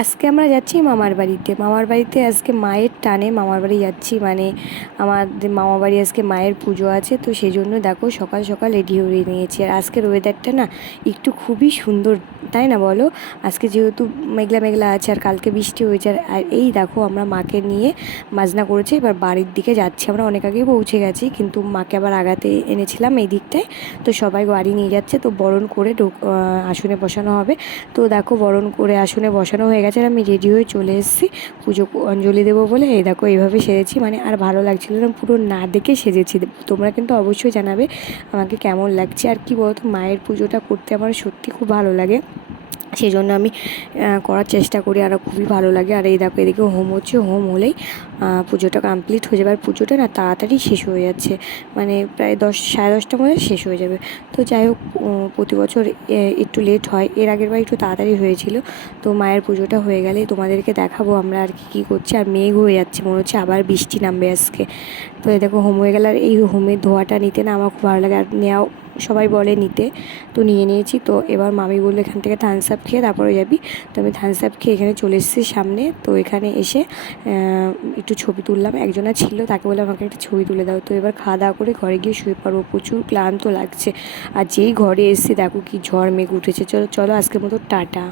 আজকে আমরা যাচ্ছি মামার বাড়িতে। মামার বাড়িতে আজকে মায়ের টানে মামার বাড়ি যাচ্ছি মানে আমাদের মামা বাড়ি আজকে মায়ের পুজো আছে, তো সেই জন্য দেখো সকাল সকাল রেডি হয়ে নিয়েছি। আর আজকের ওয়েদারটা না একটু খুবই সুন্দর, তাই না বলো? আজকে যেহেতু মেঘলা মেঘলা আছে আর কালকে বৃষ্টি হয়েছে, আর- এই দেখো আমরা মাকে নিয়ে মাজনা করেছি, এবার বাড়ির দিকে যাচ্ছি আমরা, অনেক আগেই পৌঁছে গেছি, কিন্তু মাকে আবার আগাতে এনেছিলাম এই দিকটায়। তো সবাই গাড়ি নিয়ে যাচ্ছে, তো বরণ করে আসনে বসানো হবে। তো দেখো বরণ করে আসনে বসানো হয়ে গেছে আর আমি রেডি হয়ে চলে এসেছি। পুজো অঞ্জলি দেবো বলে। এই দেখো, এইভাবে সেজেছি। মানে আর ভালো লাগছিল না, পুরো না দেখে সেজেছি। তোমরা কিন্তু অবশ্যই জানাবে আমাকে কেমন লাগছে। আর কি বলতো, মায়ের পুজোটা করতে আমার সত্যি খুব ভালো লাগে। সেই জন্য আমি করার চেষ্টা করি। আর খুবই ভালো লাগে। আর এই দেখো, এদিকে হোম হচ্ছে। হোম হলেই পুজোটা কমপ্লিট হয়ে যাবে। আর পুজোটা না তাড়াতাড়ি শেষ হয়ে যাচ্ছে। মানে প্রায় দশ, সাড়ে দশটার মধ্যে শেষ হয়ে যাবে। তো যাই হোক প্রতি বছর একটু লেট হয়। এর আগের বার একটু তাড়াতাড়ি হয়েছিল। তো মায়ের পুজোটা হয়ে গেলে তোমাদেরকে দেখাবো আমরা আর কি, কী করছি। আর মেঘ হয়ে যাচ্ছে, মনে হচ্ছে আবার বৃষ্টি নামবে আজকে। তো এই দেখো, হোম হয়ে গেলে আর এই হোমের ধোয়াটা নিতে না আমার খুব ভালো লাগে। আর নেওয়াও সবাই বলে নিতে। তো নিয়ে নিয়েছি। তো এবার মামি বলল, এখান থেকে থামস আপ খেয়ে তারপরে যাবি। তো আমি থামস আপ খেয়ে এখানে চলে এসেছি সামনে। তো এখানে এসে একটু ছবি তুললাম। একজনা ছিল, তাকে বলে আমাকে একটা ছবি তুলে দাও। তো এবার খাওয়া দাওয়া করে ঘরে গিয়ে শুয়ে পড়ব। প্রচুর ক্লান্ত লাগছে। আর যেই ঘরে এসেছি, দেখো কি ঝড় মেঘ উঠেছে। চলো চলো আজকের মতো টাটা।